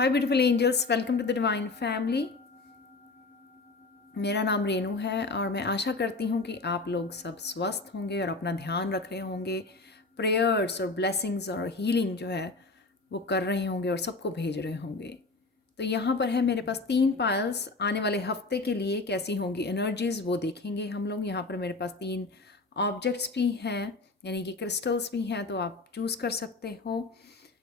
Hi beautiful angels, welcome to the divine family. मेरा नाम रेनू है और मैं आशा करती हूँ कि आप लोग सब स्वस्थ होंगे और अपना ध्यान रख रहे होंगे। प्रेयर्स और ब्लेसिंग्स और हीलिंग जो है वो कर रहे होंगे और सबको भेज रहे होंगे। तो यहाँ पर है मेरे पास 3 पायल्स आने वाले हफ्ते के लिए कैसी होंगी एनर्जीज वो देखेंगे हम लोग। यहाँ पर मेरे पास 3 ऑब्जेक्ट्स भी हैं, यानी कि क्रिस्टल्स भी हैं, तो आप चूज़ कर सकते हो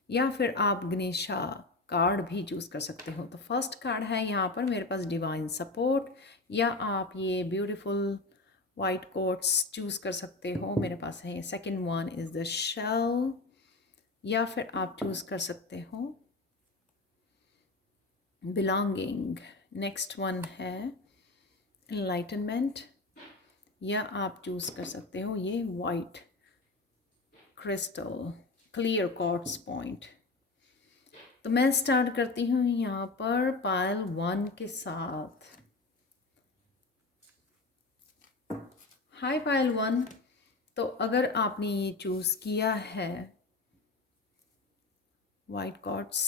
या फिर आप गणेशा कार्ड भी चूज़ कर सकते हो। तो फर्स्ट कार्ड है यहाँ पर मेरे पास डिवाइन सपोर्ट, या आप ये ब्यूटीफुल वाइट कोट्स चूज़ कर सकते हो। मेरे पास है second one is the shell, या फिर आप चूज़ कर सकते हो बिलोंगिंग। नेक्स्ट वन है एनलाइटनमेंट, या आप चूज़ कर सकते हो ये white crystal clear quartz point. तो मैं स्टार्ट करती हूँ यहाँ पर पायल 1 के साथ। हाय पायल 1, तो अगर आपने ये चूज़ किया है वाइट कॉर्ड्स,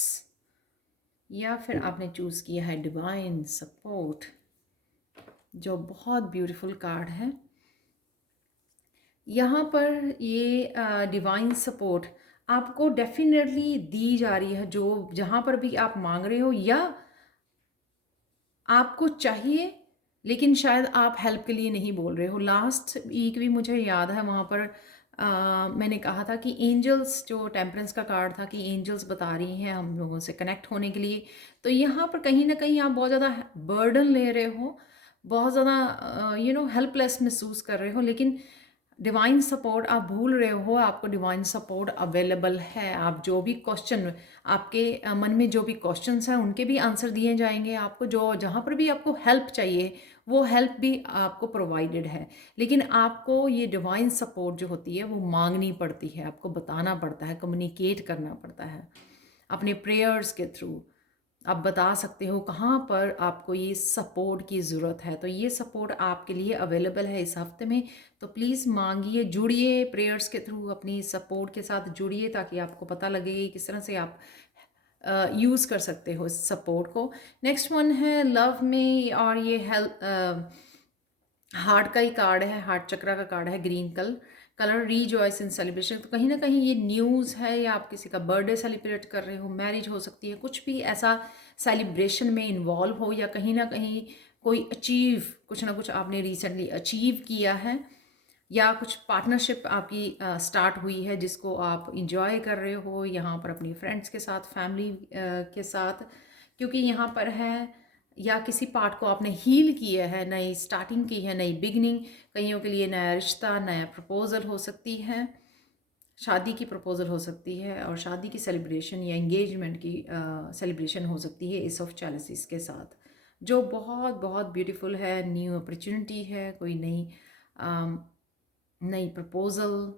या फिर आपने चूज़ किया है डिवाइन सपोर्ट, जो बहुत ब्यूटीफुल कार्ड है। यहाँ पर ये डिवाइन सपोर्ट आपको डेफिनेटली दी जा रही है, जो जहाँ पर भी आप मांग रहे हो या आपको चाहिए, लेकिन शायद आप हेल्प के लिए नहीं बोल रहे हो। लास्ट वीक भी मुझे याद है, वहाँ पर मैंने कहा था कि एंजल्स, जो टेम्परेंस का कार्ड था, कि एंजल्स बता रही हैं हम लोगों से कनेक्ट होने के लिए। तो यहाँ पर कहीं ना कहीं आप बहुत ज़्यादा बर्डन ले रहे हो, बहुत ज़्यादा हेल्पलेस महसूस कर रहे हो, लेकिन डिवाइन सपोर्ट आप भूल रहे हो। आपको डिवाइन सपोर्ट अवेलेबल है। आप जो भी क्वेश्चन आपके मन में जो भी क्वेश्चंस हैं उनके भी आंसर दिए जाएंगे आपको। जो जहाँ पर भी आपको हेल्प चाहिए वो हेल्प भी आपको प्रोवाइडेड है, लेकिन आपको ये डिवाइन सपोर्ट जो होती है वो मांगनी पड़ती है, आपको बताना पड़ता है, कम्युनिकेट करना पड़ता है अपने प्रेयर्स के थ्रू। आप बता सकते हो कहाँ पर आपको ये सपोर्ट की ज़रूरत है। तो ये सपोर्ट आपके लिए अवेलेबल है इस हफ्ते में। तो प्लीज़ मांगिए, जुड़िए प्रेयर्स के थ्रू, अपनी सपोर्ट के साथ जुड़िए, ताकि आपको पता लगे कि किस तरह से आप यूज़ कर सकते हो इस सपोर्ट को। नेक्स्ट वन है लव में, और ये हेल्प हार्ट का ही कार्ड है, हार्ट चक्रा का कार्ड है, ग्रीन कलर रीजॉयस इन सेलिब्रेशन। तो कहीं ना कहीं ये न्यूज़ है, या आप किसी का बर्थडे सेलिब्रेट कर रहे हो, मैरिज हो सकती है, कुछ भी ऐसा सेलिब्रेशन में इन्वॉल्व हो, या कहीं ना कहीं कोई कुछ ना कुछ आपने रिसेंटली अचीव किया है, या कुछ पार्टनरशिप आपकी स्टार्ट हुई है जिसको आप इंजॉय कर रहे हो यहाँ पर अपनी फ्रेंड्स के साथ, फैमिली के साथ। क्योंकि यहाँ पर है, या किसी पार्ट को आपने हील किया है, नई स्टार्टिंग की है, नई बिगनिंग। कईयों के लिए नया रिश्ता, नया प्रपोजल हो सकती है, शादी की प्रपोजल हो सकती है, और शादी की सेलिब्रेशन या एंगेजमेंट की सेलिब्रेशन हो सकती है इस ऑफ चैलिसिस के साथ, जो बहुत बहुत ब्यूटीफुल है। न्यू अपॉर्चुनिटी है, कोई नई प्रपोजल,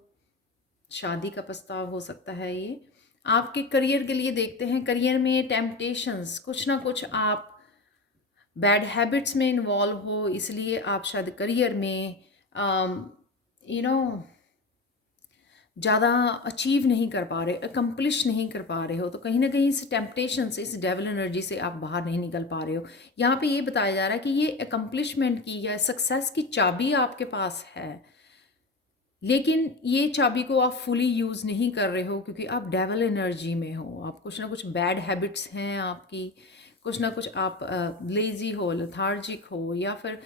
शादी का प्रस्ताव हो सकता है। ये आपके करियर के लिए देखते हैं। करियर में टेम्पटेशंस, कुछ ना कुछ आप बैड हैबिट्स में इन्वॉल्व हो, इसलिए आप शायद करियर में यू नो ज़्यादा अचीव नहीं कर पा रहे, अकम्प्लिश नहीं कर पा रहे हो। तो कहीं ना कहीं इस टेम्पटेशन से, इस डेविल एनर्जी से आप बाहर नहीं निकल पा रहे हो। यहाँ पे ये बताया जा रहा है कि ये अकम्प्लिशमेंट की या सक्सेस की चाबी आपके पास है, लेकिन ये चाबी को आप फुली यूज़ नहीं कर रहे हो, क्योंकि आप डेवल एनर्जी में हो। आप कुछ ना कुछ बैड हैबिट्स हैं आपकी, कुछ ना कुछ आप लेज़ी हो, लथार्जिक हो, या फिर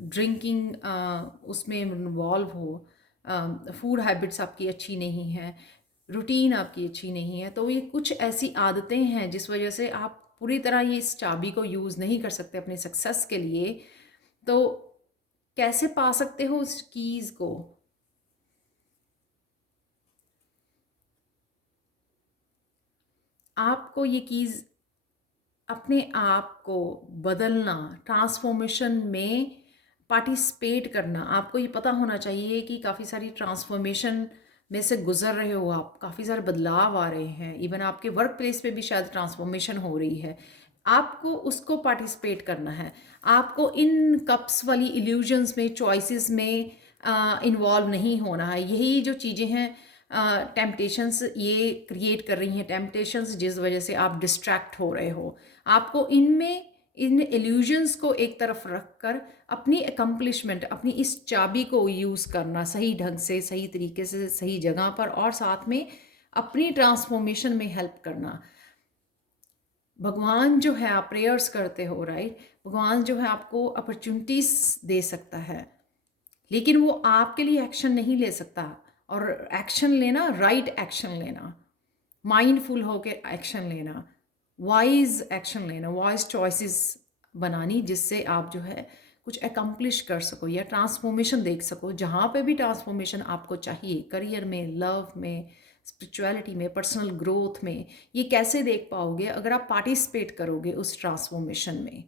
ड्रिंकिंग उसमें इन्वॉल्व हो। फूड हैबिट्स आपकी अच्छी नहीं है, रूटीन आपकी अच्छी नहीं है। तो ये कुछ ऐसी आदतें हैं जिस वजह से आप पूरी तरह ये इस चाबी को यूज़ नहीं कर सकते अपने सक्सेस के लिए। तो कैसे पा सकते हो उस कीज़ को? आपको ये कीज़ अपने आप को बदलना, ट्रांसफॉर्मेशन में पार्टिसिपेट करना। आपको ये पता होना चाहिए कि काफ़ी सारी ट्रांसफॉर्मेशन में से गुजर रहे हो आप, काफ़ी सारे बदलाव आ रहे हैं। इवन आपके वर्क प्लेस पे भी शायद ट्रांसफॉर्मेशन हो रही है, आपको उसको पार्टिसिपेट करना है। आपको इन कप्स वाली इल्यूजन्स में, चॉइसेस में इन्वॉल्व नहीं होना है। यही जो चीज़ें हैं टेम्पटेशंस ये क्रिएट कर रही हैं, टेम्पटेशंस जिस वजह से आप डिस्ट्रैक्ट हो रहे हो। आपको इनमें इन इल्यूजन्स को एक तरफ रखकर अपनी अकम्पलिशमेंट, अपनी इस चाबी को यूज़ करना सही ढंग से, सही तरीके से, सही जगह पर, और साथ में अपनी ट्रांसफॉर्मेशन में हेल्प करना। भगवान जो है, आप प्रेयर्स करते हो, राइट, भगवान जो है आपको अपॉर्चुनिटीज दे सकता है, लेकिन वो आपके लिए एक्शन नहीं ले सकता। और एक्शन लेना, राइट एक्शन लेना, माइंडफुल होके एक्शन लेना, वाइज एक्शन लेना, वाइज चॉइसेस बनानी, जिससे आप जो है कुछ अकम्प्लिश कर सको या ट्रांसफॉर्मेशन देख सको। जहाँ पे भी ट्रांसफॉर्मेशन आपको चाहिए, करियर में, लव में, स्पिरिचुअलिटी में, पर्सनल ग्रोथ में, ये कैसे देख पाओगे? अगर आप पार्टिसिपेट करोगे उस ट्रांसफॉर्मेशन में,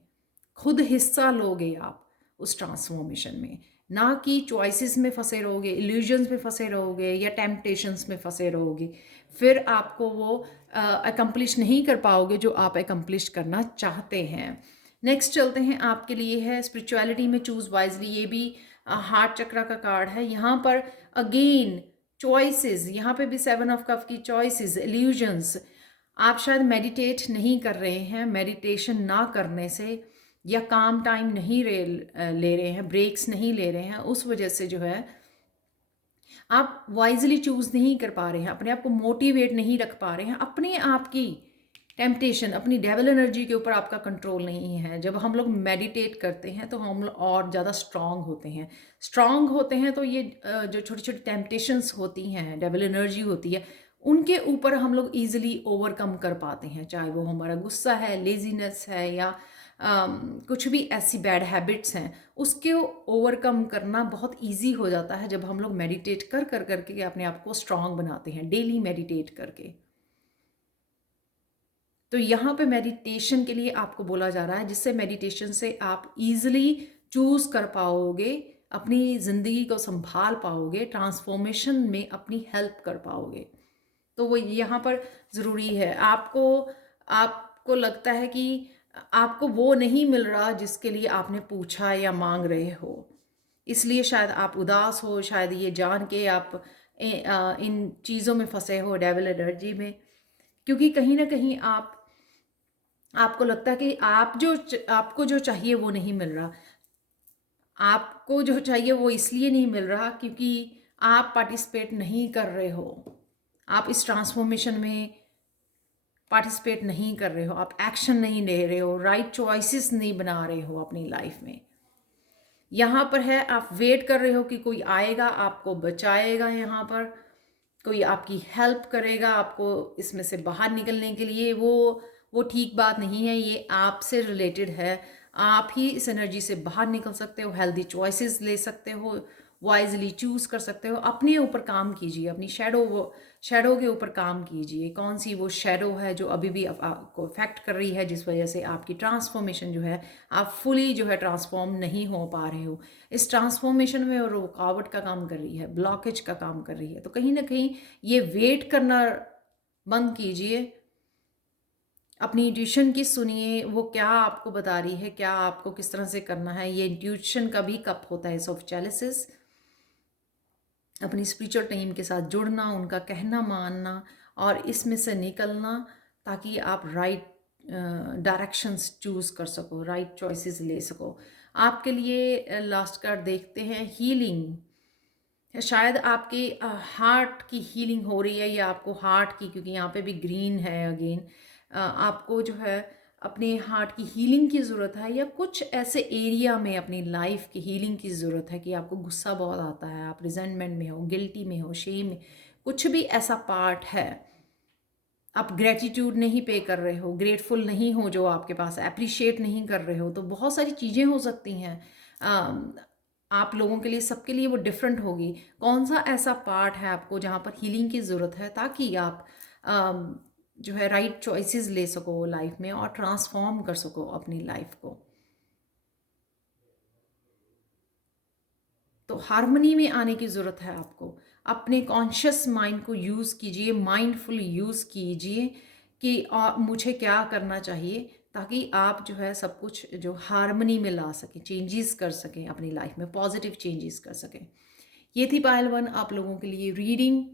खुद हिस्सा लोगे आप उस ट्रांसफॉर्मेशन में, ना कि चॉइसेस में फंसे रहोगे, इल्यूजन्स में फंसे रहोगे या टेम्पटेशंस में फंसे रहोगे। फिर आपको वो अकम्प्लिश नहीं कर पाओगे जो आप अकम्प्लिश करना चाहते हैं। नेक्स्ट चलते हैं, आपके लिए है स्पिरिचुअलिटी में चूज़ वाइजली। ये भी हार्ट चक्रा का कार्ड है। यहाँ पर अगेन चॉइसेस, यहाँ पे भी 7 ऑफ कप की चॉइसेस, इल्यूजन्स। आप शायद मेडिटेट नहीं कर रहे हैं, मेडिटेशन ना करने से या काम टाइम नहीं ले रहे हैं, ब्रेक्स नहीं ले रहे हैं, उस वजह से जो है आप वाइजली चूज़ नहीं कर पा रहे हैं, अपने आप को मोटिवेट नहीं रख पा रहे हैं, अपने आप की टेम्पटेशन, अपनी डेविल एनर्जी के ऊपर आपका कंट्रोल नहीं है। जब हम लोग मेडिटेट करते हैं तो हम लोग और ज़्यादा स्ट्रांग होते हैं। स्ट्रांग होते हैं तो ये जो छोटी छोटी टेम्पटेशंस होती हैं, डेविल एनर्जी होती है, उनके ऊपर हम लोग ईजिली ओवरकम कर पाते हैं। चाहे वो हमारा गुस्सा है, लेजीनेस है, या कुछ भी ऐसी बैड हैबिट्स हैं, उसके ओवरकम करना बहुत इजी हो जाता है जब हम लोग मेडिटेट कर कर करके अपने आप को स्ट्रांग बनाते हैं, डेली मेडिटेट करके। तो यहाँ पे मेडिटेशन के लिए आपको बोला जा रहा है, जिससे मेडिटेशन से आप इजीली चूज कर पाओगे, अपनी ज़िंदगी को संभाल पाओगे, ट्रांसफॉर्मेशन में अपनी हेल्प कर पाओगे। तो वो यहाँ पर ज़रूरी है। आपको आपको लगता है कि आपको वो नहीं मिल रहा जिसके लिए आपने पूछा या मांग रहे हो, इसलिए शायद आप उदास हो, शायद ये जान के आप इन चीज़ों में फंसे हो, डेविल एनर्जी में, क्योंकि कहीं ना कहीं आपको लगता है कि आपको जो चाहिए वो नहीं मिल रहा। आपको जो चाहिए वो इसलिए नहीं मिल रहा क्योंकि आप पार्टिसिपेट नहीं कर रहे हो, आप इस ट्रांसफॉर्मेशन में पार्टिसिपेट नहीं कर रहे हो, आप एक्शन नहीं ले रहे हो, राइट चॉइसेस नहीं बना रहे हो अपनी लाइफ में। यहाँ पर है, आप वेट कर रहे हो कि कोई आएगा, आपको बचाएगा, यहाँ पर कोई आपकी हेल्प करेगा आपको इसमें से बाहर निकलने के लिए। वो ठीक बात नहीं है, ये आपसे रिलेटेड है। आप ही इस एनर्जी से बाहर निकल सकते हो, हेल्दी चॉइसेस ले सकते हो, वाइजली चूज कर सकते हो। अपने ऊपर काम कीजिए, अपनी शैडो के ऊपर काम कीजिए। कौन सी वो शैडो है जो अभी भी आपको अफेक्ट कर रही है, जिस वजह से आपकी ट्रांसफॉर्मेशन जो है, आप फुली जो है ट्रांसफॉर्म नहीं हो पा रहे हो। इस ट्रांसफॉर्मेशन में वो रुकावट का काम कर रही है, ब्लॉकेज का काम कर रही है। तो कहीं ना कहीं ये वेट करना बंद कीजिए, अपनी इंट्यूशन की सुनिए, वो क्या आपको बता रही है, क्या आपको किस तरह से करना है। ये इंट्यूशन का भी कप होता है ऑफ चैलिसेस। अपनी स्पिरिचुअल टीम के साथ जुड़ना, उनका कहना मानना और इसमें से निकलना, ताकि आप राइट डायरेक्शंस चूज कर सको, राइट चॉइसेस ले सको। आपके लिए लास्ट कार्ड देखते हैं, हीलिंग। शायद आपके हार्ट की हीलिंग हो रही है, या आपको हार्ट की, क्योंकि यहाँ पे भी ग्रीन है अगेन, आपको जो है अपने हार्ट की हीलिंग की ज़रूरत है, या कुछ ऐसे एरिया में अपनी लाइफ की हीलिंग की ज़रूरत है कि आपको गुस्सा बहुत आता है, आप रिजेंटमेंट में हो, गिल्टी में हो, शेम में, कुछ भी ऐसा पार्ट है, आप ग्रेटिट्यूड नहीं पे कर रहे हो, ग्रेटफुल नहीं हो जो आपके पास, अप्रिशिएट नहीं कर रहे हो। तो बहुत सारी चीज़ें हो सकती हैं, आप लोगों के लिए, सबके लिए वो डिफरेंट होगी। कौन सा ऐसा पार्ट है आपको जहाँ पर हीलिंग की ज़रूरत है, ताकि आप जो है राइट चॉइसेस ले सको लाइफ में और ट्रांसफॉर्म कर सको अपनी लाइफ को। तो हार्मनी में आने की ज़रूरत है आपको। अपने कॉन्शियस माइंड को यूज़ कीजिए, माइंडफुल यूज़ कीजिए कि मुझे क्या करना चाहिए, ताकि आप जो है सब कुछ जो हार्मनी में ला सकें, चेंजेस कर सकें अपनी लाइफ में, पॉजिटिव चेंजेस कर सकें। ये थी पायल 1 आप लोगों के लिए रीडिंग।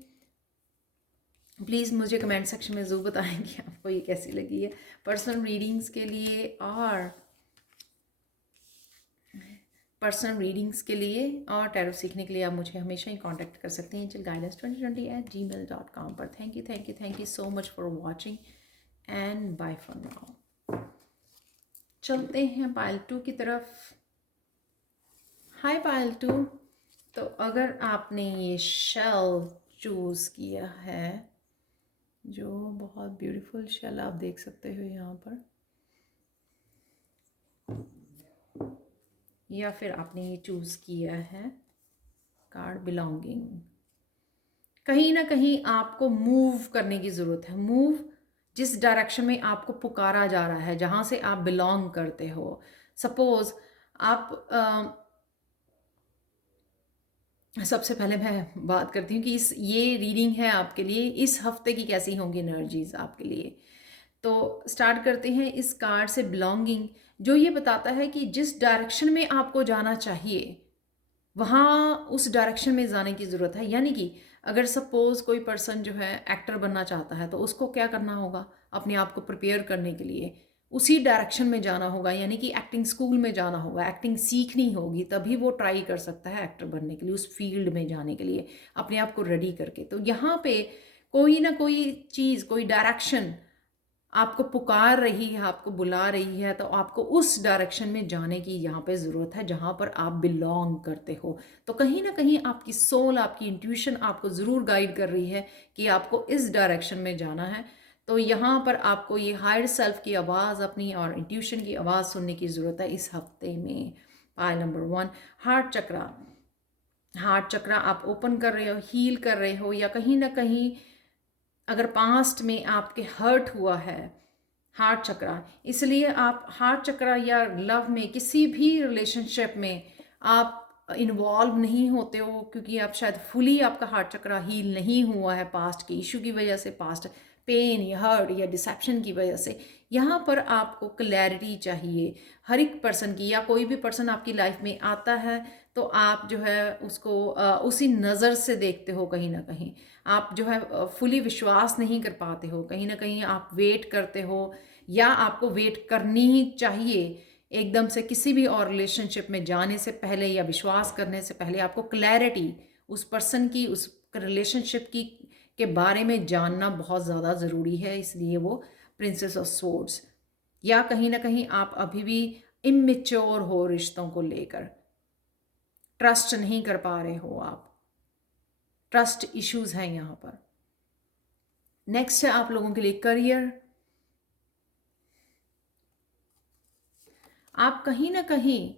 प्लीज़ मुझे कमेंट सेक्शन में ज़रूर बताएं कि आपको ये कैसी लगी है। पर्सनल रीडिंग्स के लिए और टैरो सीखने के लिए आप मुझे हमेशा ही कांटेक्ट कर सकते हैं angelguidance2020@gmail.com पर। Thank you so much for watching and bye for now. चलते हैं पायल 2 की तरफ। हाय पायल 2। तो अगर आपने ये शेल चूज़ किया है, जो बहुत ब्यूटीफुल शेल आप देख सकते हो यहाँ पर, या फिर आपने ये चूज़ किया है कार्ड बिलोंगिंग, कहीं ना कहीं आपको मूव करने की ज़रूरत है। मूव जिस डायरेक्शन में आपको पुकारा जा रहा है, जहाँ से आप बिलोंग करते हो। सपोज़ आप सबसे पहले मैं बात करती हूँ कि ये रीडिंग है आपके लिए, इस हफ्ते की कैसी होंगी एनर्जीज आपके लिए। तो स्टार्ट करते हैं इस कार्ड से, बिलोंगिंग, जो ये बताता है कि जिस डायरेक्शन में आपको जाना चाहिए वहाँ उस डायरेक्शन में जाने की ज़रूरत है। यानी कि अगर सपोज़ कोई पर्सन जो है एक्टर बनना चाहता है, तो उसको क्या करना होगा, अपने आप को प्रिपेयर करने के लिए उसी डायरेक्शन में जाना होगा। यानी कि एक्टिंग स्कूल में जाना होगा, एक्टिंग सीखनी होगी, तभी वो ट्राई कर सकता है एक्टर बनने के लिए, उस फील्ड में जाने के लिए अपने आप को रेडी करके। तो यहाँ पे कोई ना कोई चीज़, कोई डायरेक्शन आपको पुकार रही है, आपको बुला रही है, तो आपको उस डायरेक्शन में जाने की यहाँ पे ज़रूरत है जहाँ पर आप बिलोंग करते हो। तो कहीं ना कहीं आपकी सोल, आपकी इंट्यूशन आपको ज़रूर गाइड कर रही है कि आपको इस डायरेक्शन में जाना है। तो यहाँ पर आपको ये हायर सेल्फ की आवाज़, अपनी और इंट्यूशन की आवाज़ सुनने की ज़रूरत है इस हफ्ते में। पायल नंबर 1, हार्ट चक्रा। हार्ट चक्रा आप ओपन कर रहे हो, हील कर रहे हो, या कहीं ना कहीं अगर पास्ट में आपके हर्ट हुआ है, हार्ट चक्रा, इसलिए आप हार्ट चक्रा या लव में किसी भी रिलेशनशिप में आप इन्वॉल्व नहीं होते हो, क्योंकि आप शायद फुली आपका हार्ट चक्रा हील नहीं हुआ है पास्ट के इशू की वजह से, पास्ट पेन या हर्ट या डिसेप्शन की वजह से। यहाँ पर आपको क्लैरिटी चाहिए हर एक पर्सन की, या कोई भी पर्सन आपकी लाइफ में आता है तो आप जो है उसको उसी नज़र से देखते हो। कहीं ना कहीं आप जो है फुली विश्वास नहीं कर पाते हो, कहीं ना कहीं आप वेट करते हो, या आपको वेट करनी ही चाहिए एकदम से किसी भी और रिलेशनशिप में जाने से पहले या विश्वास करने से पहले। आपको क्लैरिटी उस पर्सन की, उस रिलेशनशिप की के बारे में जानना बहुत ज़्यादा ज़रूरी है। इसलिए वो प्रिंसेस ऑफ सोर्ड्स, या कहीं ना कहीं आप अभी भी इमेच्योर हो रिश्तों को लेकर, ट्रस्ट नहीं कर पा रहे हो आप, ट्रस्ट इश्यूज हैं यहाँ पर। नेक्स्ट है आप लोगों के लिए करियर। आप कहीं ना कहीं,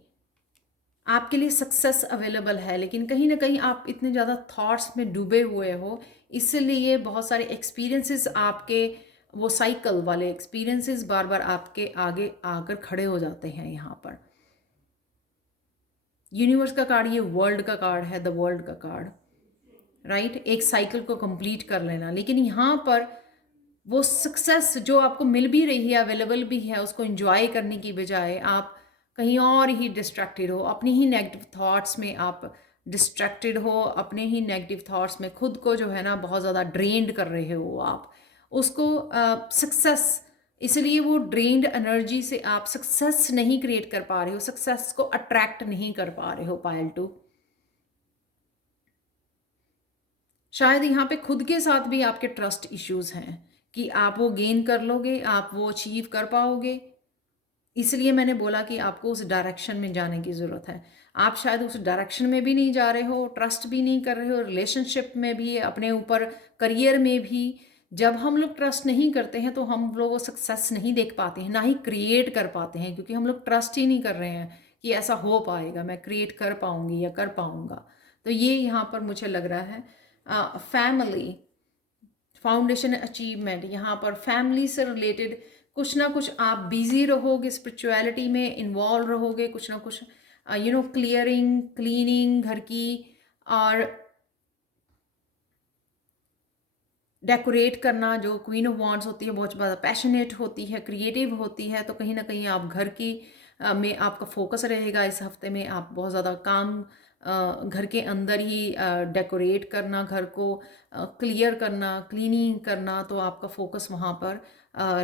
आपके लिए सक्सेस अवेलेबल है, लेकिन कहीं ना कहीं आप इतने ज़्यादा थॉट्स में डूबे हुए हो, इसलिए बहुत सारे एक्सपीरियंसेस आपके, वो साइकिल वाले एक्सपीरियंसेस बार बार आपके आगे आकर खड़े हो जाते हैं। यहाँ पर यूनिवर्स का कार्ड, ये वर्ल्ड का कार्ड है, द वर्ल्ड का कार्ड, राइट। एक साइकिल को कंप्लीट कर लेना, लेकिन यहाँ पर वो सक्सेस जो आपको मिल भी रही है, अवेलेबल भी है, उसको एंजॉय करने की बजाय आप कहीं और ही डिस्ट्रैक्टेड हो, अपनी ही नेगेटिव थॉट्स में आप डिस्ट्रैक्टेड हो, अपने ही नेगेटिव थॉट्स में खुद को जो है ना बहुत ज़्यादा ड्रेन्ड कर रहे हो आप उसको सक्सेस। इसलिए वो ड्रेन्ड एनर्जी से आप सक्सेस नहीं क्रिएट कर पा रहे हो, सक्सेस को अट्रैक्ट नहीं कर पा रहे हो पायल 2। शायद यहाँ पे खुद के साथ भी आपके ट्रस्ट इश्यूज हैं कि आप वो गेन कर लोगे, आप वो अचीव कर पाओगे। इसलिए मैंने बोला कि आपको उस डायरेक्शन में जाने की ज़रूरत है। आप शायद उस डायरेक्शन में भी नहीं जा रहे हो, ट्रस्ट भी नहीं कर रहे हो, रिलेशनशिप में भी, अपने ऊपर, करियर में भी। जब हम लोग ट्रस्ट नहीं करते हैं तो हम लोग वो सक्सेस नहीं देख पाते हैं, ना ही क्रिएट कर पाते हैं, क्योंकि हम लोग ट्रस्ट ही नहीं कर रहे हैं कि ऐसा हो पाएगा, मैं क्रिएट कर पाऊंगी या कर पाऊंगा। तो ये यहाँ पर मुझे लग रहा है फैमिली फाउंडेशन अचीवमेंट। यहाँ पर फैमिली से रिलेटेड कुछ ना कुछ आप बिजी रहोगे, स्पिरिचुअलिटी में इन्वॉल्व रहोगे, कुछ ना कुछ क्लियरिंग, क्लीनिंग घर की, और डेकोरेट करना। जो क्वीन ऑफ वांड्स होती है बहुत ज़्यादा पैशनेट होती है, क्रिएटिव होती है, तो कहीं ना कहीं आप घर की में आपका फोकस रहेगा। इस हफ्ते में आप बहुत ज़्यादा काम घर के अंदर ही डेकोरेट करना, घर को क्लियर करना, क्लीनिंग करना, तो आपका फोकस वहाँ पर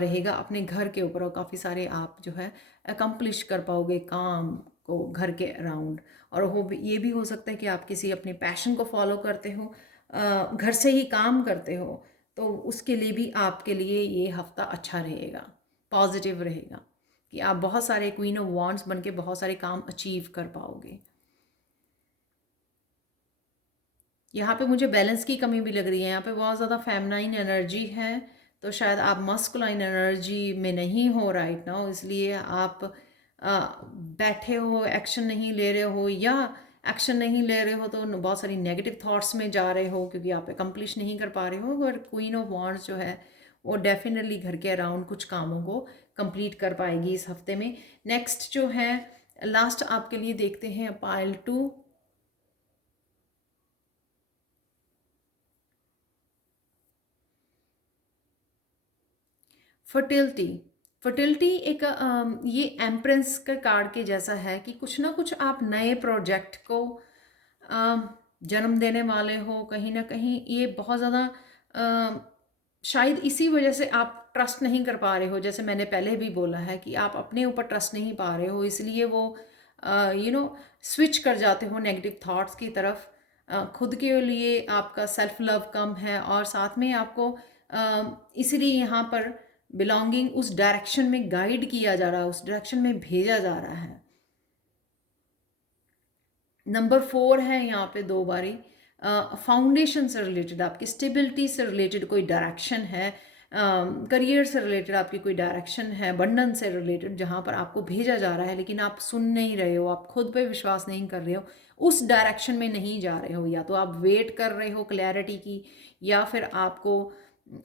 रहेगा अपने घर के ऊपर, और काफ़ी सारे आप जो है अकम्प्लिश कर पाओगे काम को घर के अराउंड। और ये भी हो सकता है कि आप किसी अपने पैशन को फॉलो करते हो, घर से ही काम करते हो, तो उसके लिए भी आपके लिए ये हफ्ता अच्छा रहेगा, पॉजिटिव रहेगा, कि आप बहुत सारे क्वीन ऑफ वांड्स बन के बहुत सारे काम अचीव कर पाओगे। यहाँ पे मुझे बैलेंस की कमी भी लग रही है, यहाँ पे बहुत ज़्यादा फेमिनाइन एनर्जी है, तो शायद आप मस्कुलाइन एनर्जी में नहीं हो राइट नाउ, इसलिए आप बैठे हो, एक्शन नहीं ले रहे हो, या एक्शन नहीं ले रहे हो तो बहुत सारी नेगेटिव थॉट्स में जा रहे हो क्योंकि आप अकम्प्लिश नहीं कर पा रहे हो। और क्वीन ऑफ वांड्स जो है वो डेफिनेटली घर के अराउंड कुछ कामों को कंप्लीट कर पाएगी इस हफ्ते में। नेक्स्ट जो है लास्ट आपके लिए देखते हैं पाइल 2। फर्टिलिटी। फर्टिलिटी एक ये एम्प्रेंस का कार्ड के जैसा है कि कुछ ना कुछ आप नए प्रोजेक्ट को जन्म देने वाले हो। कहीं ना कहीं ये बहुत ज़्यादा शायद इसी वजह से आप ट्रस्ट नहीं कर पा रहे हो, जैसे मैंने पहले भी बोला है कि आप अपने ऊपर ट्रस्ट नहीं पा रहे हो, इसलिए वो स्विच कर जाते हो नेगेटिव थॉट्स की तरफ। खुद के लिए आपका सेल्फ लव कम है, और साथ में आपको इसलिए यहाँ पर बिलोंगिंग उस डायरेक्शन में गाइड किया जा रहा है, उस डायरेक्शन में भेजा जा रहा है। नंबर 4 है यहाँ पे 2 बारी। फाउंडेशन से रिलेटेड, आपकी स्टेबिलिटी से रिलेटेड कोई डायरेक्शन है, करियर से रिलेटेड आपकी कोई डायरेक्शन है, बंधन से रिलेटेड जहाँ पर आपको भेजा जा रहा है लेकिन आप सुन नहीं रहे हो, आप खुद पे विश्वास नहीं कर रहे हो, उस डायरेक्शन में नहीं जा रहे हो, या तो आप वेट कर रहे हो क्लैरिटी की, या फिर आपको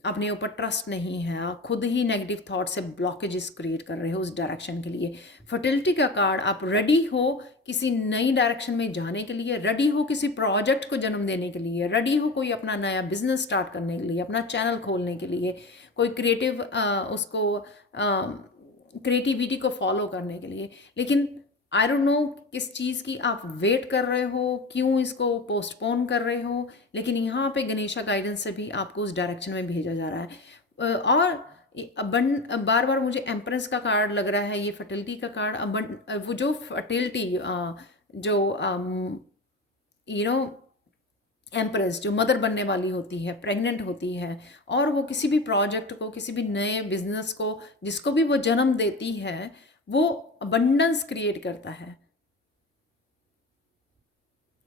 अपने ऊपर ट्रस्ट नहीं है, आप खुद ही नेगेटिव थॉट से ब्लॉकेजेस क्रिएट कर रहे हो उस डायरेक्शन के लिए। फर्टिलिटी का कार्ड, आप रेडी हो किसी नई डायरेक्शन में जाने के लिए, रेडी हो किसी प्रोजेक्ट को जन्म देने के लिए, रेडी हो कोई अपना नया बिजनेस स्टार्ट करने के लिए, अपना चैनल खोलने के लिए, कोई क्रिएटिव उसको क्रिएटिविटी को फॉलो करने के लिए। लेकिन आई डोंट नो किस चीज़ की आप वेट कर रहे हो, क्यों इसको पोस्टपोन कर रहे हो, लेकिन यहाँ पे गणेशा गाइडेंस से भी आपको उस डायरेक्शन में भेजा जा रहा है। और बार बार मुझे एम्प्रेस का कार्ड लग रहा है, ये फर्टिलिटी का कार्ड। वो जो फर्टिलिटी जो एम्प्रेस जो मदर बनने वाली होती है, प्रेग्नेंट होती है, और वो किसी भी प्रोजेक्ट को, किसी भी नए बिजनेस को, जिसको भी वो जन्म देती है, वो अबंडेंस क्रिएट करता है।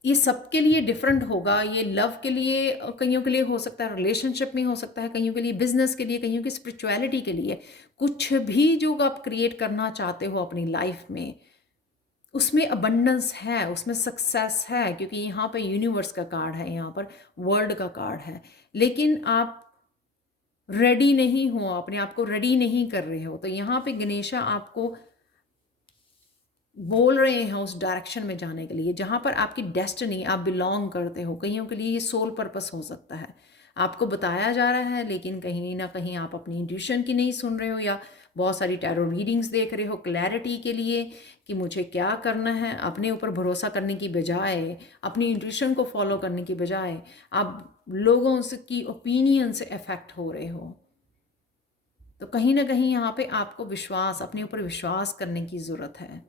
ये सबके लिए डिफरेंट होगा। ये लव के लिए, कईयों के लिए हो सकता है, रिलेशनशिप में हो सकता है, कईयों के लिए बिजनेस के लिए, कईयों की स्पिरिचुअलिटी के लिए। कुछ भी जो आप क्रिएट करना चाहते हो अपनी लाइफ में, उसमें अबंडेंस है, उसमें सक्सेस है, क्योंकि यहाँ पे यूनिवर्स का कार्ड है, यहाँ पर वर्ल्ड का कार्ड है। लेकिन आप रेडी नहीं हो, अपने आप को रेडी नहीं कर रहे हो, तो यहाँ पे गणेशा आपको बोल रहे हैं उस डायरेक्शन में जाने के लिए जहाँ पर आपकी डेस्टिनी, आप बिलोंग करते हो। कईयों के लिए ये सोल पर्पस हो सकता है, आपको बताया जा रहा है, लेकिन कहीं ना कहीं आप अपनी इंट्यूशन की नहीं सुन रहे हो, या बहुत सारी टैरो रीडिंग्स देख रहे हो क्लैरिटी के लिए कि मुझे क्या करना है। अपने ऊपर भरोसा करने की बजाय, अपनी इंट्यूशन को फॉलो करने की बजाय, आप लोगों से की ओपिनियन से अफेक्ट हो रहे हो। तो कहीं ना कहीं यहाँ पे आपको विश्वास, अपने ऊपर विश्वास करने की ज़रूरत है।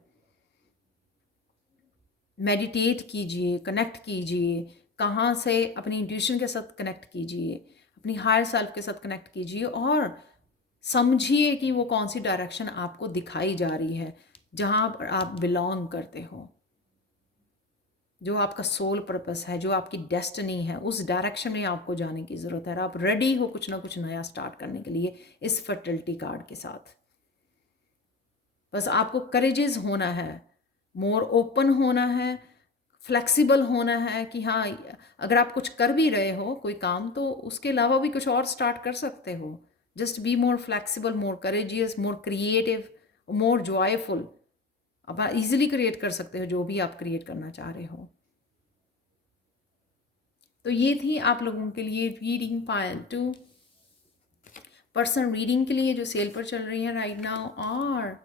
मेडिटेट कीजिए, कनेक्ट कीजिए, कहाँ से अपनी इंट्यूशन के साथ कनेक्ट कीजिए, अपनी हायर सेल्फ के साथ कनेक्ट कीजिए, और समझिए कि वो कौन सी डायरेक्शन आपको दिखाई जा रही है, जहाँ पर आप बिलोंग करते हो, जो आपका सोल पर्पस है, जो आपकी डेस्टिनी है, उस डायरेक्शन में आपको जाने की ज़रूरत है। आप रेडी हो कुछ ना कुछ नया स्टार्ट करने के लिए इस फर्टिलिटी कार्ड के साथ। बस आपको करेजेस होना है, मोर ओपन होना है, फ्लेक्सिबल होना है कि हाँ, अगर आप कुछ कर भी रहे हो कोई काम, तो उसके अलावा भी कुछ और स्टार्ट कर सकते हो। Just be more flexible, more courageous, more creative, more joyful. अब आप इजीली क्रिएट कर सकते हो जो भी आप क्रिएट करना चाह रहे हो। तो ये थी आप लोगों के लिए रीडिंग पाइल 2, पर्सनल रीडिंग के लिए जो सेल पर चल रही है राइट नाउ। और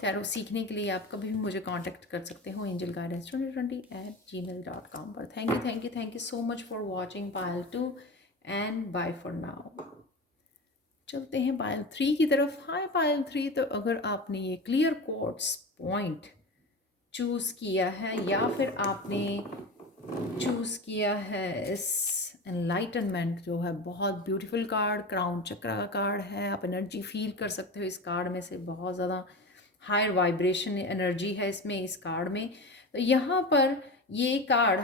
टैरो सीखने के लिए आप कभी भी मुझे कांटेक्ट कर सकते हो angelguidance2020@gmail.com पर। Thank you so much for watching Payal 2 and bye for now. चलते हैं पायल 3 की तरफ। हाय पायल 3, तो अगर आपने ये क्लियर कोट्स पॉइंट चूज़ किया है या फिर आपने चूज़ किया है इस एनलाइटनमेंट, जो है बहुत ब्यूटीफुल कार्ड, क्राउन चक्र का कार्ड है। आप एनर्जी फील कर सकते हो इस कार्ड में से, बहुत ज़्यादा हायर वाइब्रेशन एनर्जी है इसमें, इस कार्ड में। तो यहाँ पर ये कार्ड,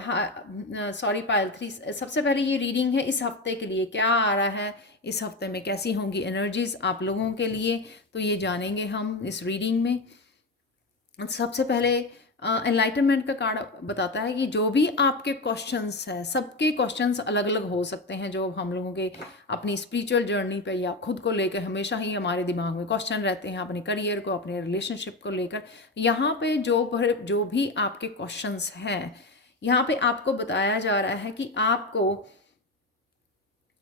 सॉरी पायल 3, सबसे पहले ये रीडिंग है इस हफ्ते के लिए, क्या आ रहा है इस हफ्ते में, कैसी होंगी एनर्जीज आप लोगों के लिए, तो ये जानेंगे हम इस रीडिंग में। सबसे पहले एनलाइटनमेंट का कार्ड बताता है कि जो भी आपके क्वेश्चंस हैं, सबके क्वेश्चंस अलग अलग हो सकते हैं, जो हम लोगों के अपनी स्पिरिचुअल जर्नी पे या खुद को लेकर हमेशा ही हमारे दिमाग में क्वेश्चन रहते हैं, अपने करियर को, अपने रिलेशनशिप को लेकर। यहाँ पे जो भी आपके क्वेश्चंस हैं, यहाँ पे आपको बताया जा रहा है कि आपको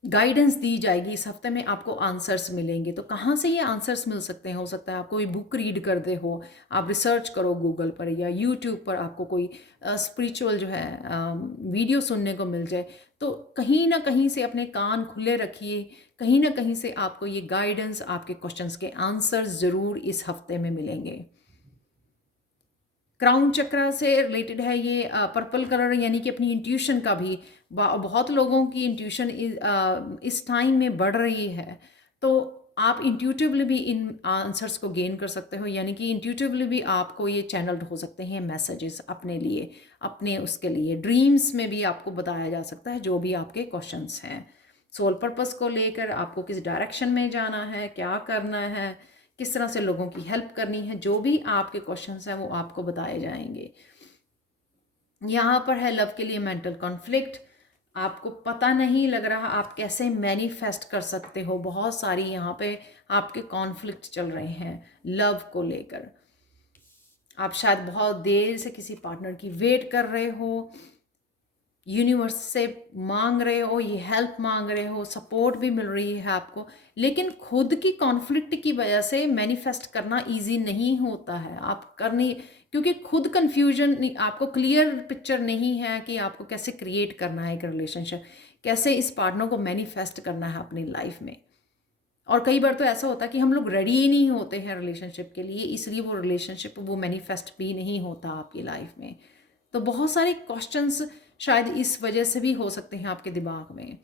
गाइडेंस दी जाएगी इस हफ्ते में, आपको आंसर्स मिलेंगे। तो कहाँ से ये आंसर्स मिल सकते हैं? हो सकता है आप कोई बुक रीड करते हो, आप रिसर्च करो गूगल पर या यूट्यूब पर, आपको कोई स्पिरिचुअल जो है वीडियो सुनने को मिल जाए। तो कहीं ना कहीं से अपने कान खुले रखिए, कहीं ना कहीं से आपको ये गाइडेंस, आपके क्वेश्चंस के आंसर्स ज़रूर इस हफ्ते में मिलेंगे। क्राउन चक्र से रिलेटेड है ये पर्पल कलर, यानी कि अपनी इंट्यूशन का भी, बहुत लोगों की इंट्यूशन इस टाइम में बढ़ रही है। तो आप इंट्यूटिवली भी इन आंसर्स को गेन कर सकते हो, यानी कि इंट्यूटिवली भी आपको ये चैनल्ड हो सकते हैं मैसेजेस अपने लिए, अपने उसके लिए। ड्रीम्स में भी आपको बताया जा सकता है जो भी आपके क्वेश्चंस हैं, सोल पर्पस को लेकर, आपको किस डायरेक्शन में जाना है, क्या करना है, किस तरह से लोगों की हेल्प करनी है, जो भी आपके क्वेश्चंस हैं वो आपको बताए जाएंगे। यहाँ पर है लव के लिए मेंटल कॉन्फ्लिक्ट, आपको पता नहीं लग रहा आप कैसे मैनिफेस्ट कर सकते हो। बहुत सारी यहाँ पे आपके कॉन्फ्लिक्ट चल रहे हैं लव को लेकर। आप शायद बहुत देर से किसी पार्टनर की वेट कर रहे हो, यूनिवर्स से मांग रहे हो, ये हेल्प मांग रहे हो, सपोर्ट भी मिल रही है आपको, लेकिन खुद की कॉन्फ्लिक्ट की वजह से मैनिफेस्ट करना इजी नहीं होता है। आप करनी, क्योंकि खुद कंफ्यूजन, आपको क्लियर पिक्चर नहीं है कि आपको कैसे क्रिएट करना है एक रिलेशनशिप, कैसे इस पार्टनर को मैनिफेस्ट करना है अपनी लाइफ में। और कई बार तो ऐसा होता है कि हम लोग रेडी ही नहीं होते हैं रिलेशनशिप के लिए, इसलिए वो रिलेशनशिप वो मैनिफेस्ट भी नहीं होता आपकी लाइफ में। तो बहुत सारे क्वेश्चंस शायद इस वजह से भी हो सकते हैं आपके दिमाग में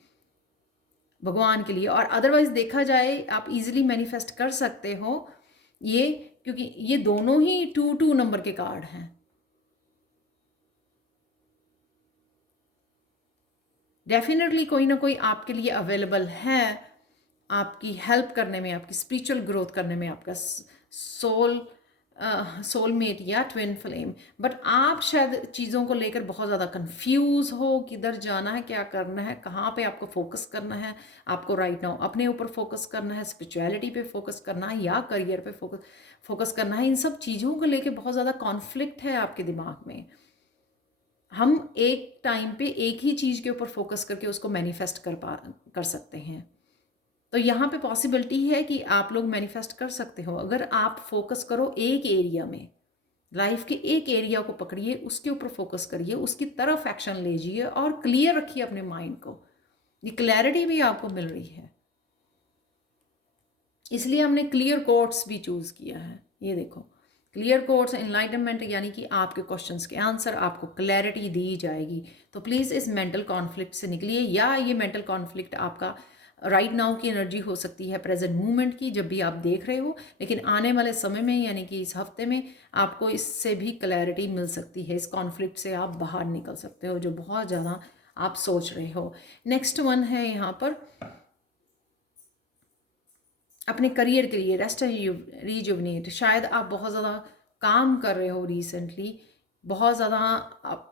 भगवान के लिए। और अदरवाइज देखा जाए आप इजीली मैनिफेस्ट कर सकते हो ये, क्योंकि ये दोनों ही 2-2 नंबर के कार्ड हैं। डेफिनेटली कोई ना कोई आपके लिए अवेलेबल है आपकी हेल्प करने में, आपकी स्पिरिचुअल ग्रोथ करने में, आपका सोलमेट या ट्विन फ्लेम। बट आप शायद चीज़ों को लेकर बहुत ज़्यादा कंफ्यूज हो, किधर जाना है, क्या करना है, कहाँ पे आपको फोकस करना है। आपको राइट नाउ अपने ऊपर फोकस करना है, स्पिरिचुअलिटी पे फोकस करना है, या करियर पे फोकस करना है। इन सब चीज़ों को लेकर बहुत ज़्यादा कॉन्फ्लिक्ट है आपके दिमाग में। हम एक टाइम पे एक ही चीज़ के ऊपर फोकस करके उसको मैनिफेस्ट कर सकते हैं। तो यहाँ पे पॉसिबिलिटी है कि आप लोग मैनिफेस्ट कर सकते हो अगर आप फोकस करो एक एरिया में, लाइफ के एक एरिया को पकड़िए, उसके ऊपर फोकस करिए, उसकी तरफ एक्शन लीजिए और क्लियर रखिए अपने माइंड को। ये क्लैरिटी भी आपको मिल रही है, इसलिए हमने क्लियर कोट्स भी चूज किया है। ये देखो, क्लियर कोट्स एनलाइटनमेंट, यानी कि आपके क्वेश्चंस के आंसर, आपको क्लैरिटी दी जाएगी। तो प्लीज़ इस मेंटल कॉन्फ्लिक्ट से निकलिए, या ये मेंटल कॉन्फ्लिक्ट आपका राइट नाउ की एनर्जी हो सकती है, प्रेजेंट मूवमेंट की, जब भी आप देख रहे हो, लेकिन आने वाले समय में, यानी कि इस हफ्ते में, आपको इससे भी क्लैरिटी मिल सकती है। इस कॉन्फ्लिक्ट से आप बाहर निकल सकते हो जो बहुत ज़्यादा आप सोच रहे हो। नेक्स्ट वन है यहाँ पर अपने करियर के लिए रेस्ट रिजुवनेट। शायद आप बहुत ज़्यादा काम कर रहे हो रिसेंटली, बहुत ज़्यादा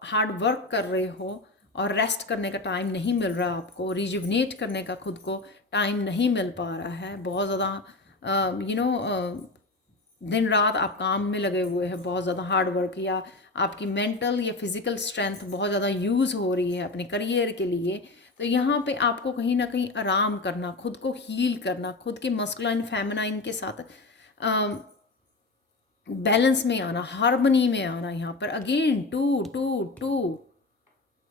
हार्ड वर्क कर रहे हो और रेस्ट करने का टाइम नहीं मिल रहा आपको, रिजुवनेट करने का खुद को टाइम नहीं मिल पा रहा है। बहुत ज़्यादा दिन रात आप काम में लगे हुए हैं, बहुत ज़्यादा हार्ड वर्क, या आपकी मेंटल या फिजिकल स्ट्रेंथ बहुत ज़्यादा यूज़ हो रही है अपने करियर के लिए। तो यहाँ पे आपको कहीं ना कहीं आराम करना, खुद को हील करना, खुद के मस्कुलाइन फेमिनाइन के साथ बैलेंस में आना, हार्मनी में आना, यहाँ पर अगेन टू टू टू।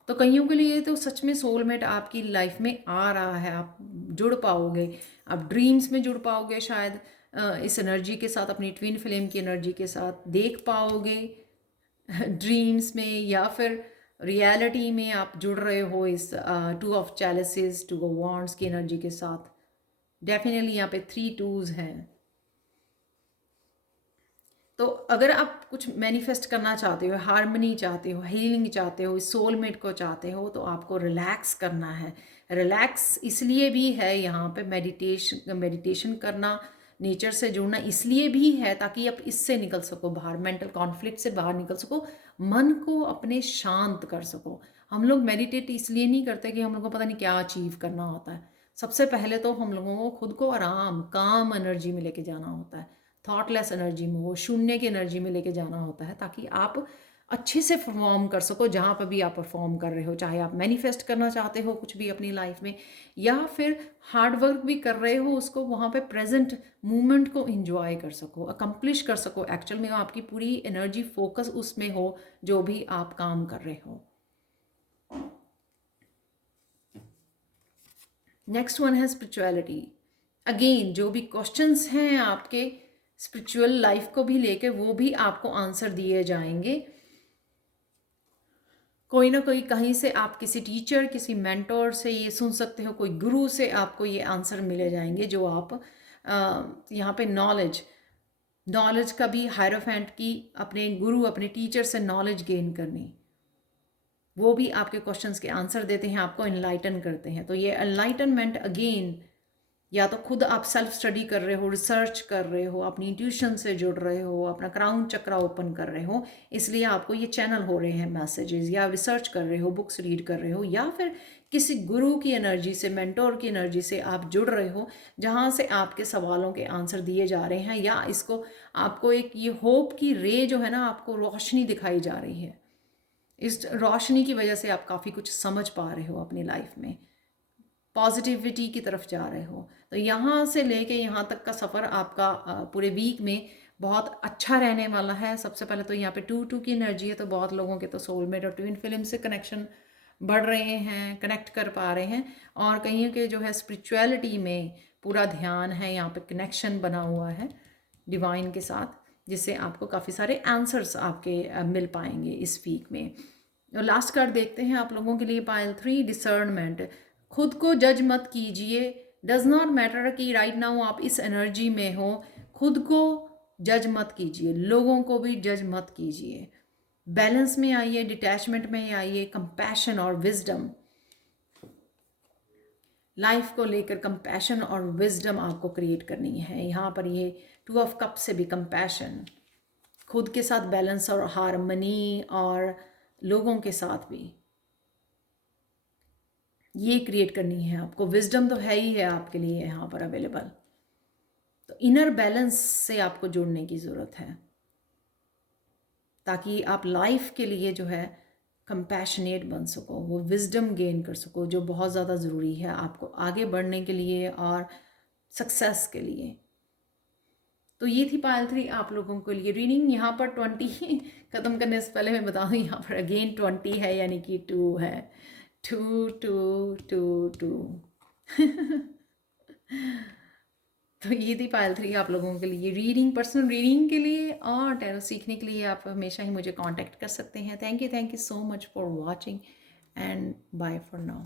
तो कईयों के लिए तो सच में सोलमेट आपकी लाइफ में आ रहा है, आप जुड़ पाओगे, आप ड्रीम्स में जुड़ पाओगे शायद, इस एनर्जी के साथ, अपनी ट्विन फ्लेम की एनर्जी के साथ देख पाओगे ड्रीम्स में, या फिर रियलिटी में आप जुड़ रहे हो इस two of chalices, two of wands की एनर्जी के साथ। डेफिनेटली यहाँ पे 3 टूज हैं। तो अगर आप कुछ मैनिफेस्ट करना चाहते हो, हार्मनी चाहते हो, हीलिंग चाहते हो, सोलमेट को चाहते हो, तो आपको रिलैक्स करना है। रिलैक्स इसलिए भी है यहाँ पे, मेडिटेशन करना, नेचर से जुड़ना इसलिए भी है ताकि आप इससे निकल सको बाहर, मेंटल कॉन्फ्लिक्ट से बाहर निकल सको, मन को अपने शांत कर सको। हम लोग मेडिटेट इसलिए नहीं करते कि हम लोग को पता नहीं क्या अचीव करना होता है। सबसे पहले तो हम लोगों को खुद को आराम, काम एनर्जी में लेके जाना होता है, थॉटलेस एनर्जी में, वो शून्य की एनर्जी में लेके जाना होता है, ताकि आप अच्छे से परफॉर्म कर सको जहाँ पर भी आप परफॉर्म कर रहे हो। चाहे आप मैनिफेस्ट करना चाहते हो कुछ भी अपनी लाइफ में, या फिर हार्ड वर्क भी कर रहे हो, उसको वहाँ पे प्रेजेंट मोमेंट को एंजॉय कर सको, अकम्प्लिश कर सको, एक्चुअल में आपकी पूरी एनर्जी फोकस उसमें हो जो भी आप काम कर रहे हो। नेक्स्ट वन है स्पिरिचुअलिटी। अगेन जो भी क्वेश्चंस हैं आपके स्पिरिचुअल लाइफ को भी लेके, वो भी आपको आंसर दिए जाएंगे। कोई ना कोई कहीं से आप किसी टीचर, किसी मेंटोर से ये सुन सकते हो, कोई गुरु से आपको ये आंसर मिले जाएंगे, जो आप यहाँ पे नॉलेज का भी, हायरोफेंट की, अपने गुरु, अपने टीचर से नॉलेज गेन करनी, वो भी आपके क्वेश्चंस के आंसर देते हैं, आपको एनलाइटन करते हैं। तो ये एनलाइटनमेंट अगेन, या तो खुद आप सेल्फ स्टडी कर रहे हो, रिसर्च कर रहे हो, अपनी इंट्यूशन से जुड़ रहे हो, अपना क्राउन चक्रा ओपन कर रहे हो, इसलिए आपको ये चैनल हो रहे हैं मैसेजेस, या रिसर्च कर रहे हो, बुक्स रीड कर रहे हो, या फिर किसी गुरु की एनर्जी से, मेंटोर की एनर्जी से आप जुड़ रहे हो, जहाँ से आपके सवालों के आंसर दिए जा रहे हैं, या इसको आपको एक ये होप की रे जो है ना, आपको रोशनी दिखाई जा रही है। इस रोशनी की वजह से आप काफ़ी कुछ समझ पा रहे हो अपनी लाइफ में, पॉजिटिविटी की तरफ जा रहे हो। तो यहाँ से लेके यहाँ तक का सफ़र आपका पूरे वीक में बहुत अच्छा रहने वाला है। सबसे पहले तो यहाँ पे 2-2 की एनर्जी है, तो बहुत लोगों के तो सोलमेट और ट्विन फिल्म से कनेक्शन बढ़ रहे हैं, कनेक्ट कर पा रहे हैं, और कहीं के जो है स्पिरिचुअलिटी में पूरा ध्यान है, यहाँ पे कनेक्शन बना हुआ है डिवाइन के साथ, जिससे आपको काफ़ी सारे आंसर्स आपके मिल पाएंगे इस वीक में। लास्ट कार्ड देखते हैं आप लोगों के लिए, पाइल 3, डिसर्नमेंट। खुद को जज मत कीजिए, डज नॉट मैटर कि राइट नाउ आप इस एनर्जी में हो, खुद को जज मत कीजिए, लोगों को भी जज मत कीजिए। बैलेंस में आइए, डिटैचमेंट में आइए, कंपैशन और विजडम, लाइफ को लेकर कंपैशन और विजडम आपको क्रिएट करनी है। यहाँ पर ये 2 ऑफ कप से भी कंपैशन, खुद के साथ बैलेंस और हारमनी, और लोगों के साथ भी ये क्रिएट करनी है आपको। विजडम तो है ही है आपके लिए यहाँ पर अवेलेबल, तो इनर बैलेंस से आपको जुड़ने की ज़रूरत है, ताकि आप लाइफ के लिए जो है कंपैशनेट बन सको, वो विजडम गेन कर सको, जो बहुत ज़्यादा ज़रूरी है आपको आगे बढ़ने के लिए और सक्सेस के लिए। तो ये थी पायल 3 आप लोगों के लिए रीडिंग। यहाँ पर 20 ख़त्म करने से पहले मैं बता दूँ, यहाँ पर अगेन 20 है, यानी कि 2 है, 2 2 2 2 तो ये थी पायल 3 आप लोगों के लिए रीडिंग। पर्सनल रीडिंग के लिए और टैरो सीखने के लिए आप हमेशा ही मुझे कांटेक्ट कर सकते हैं। Thank you so much for watching, and bye for now.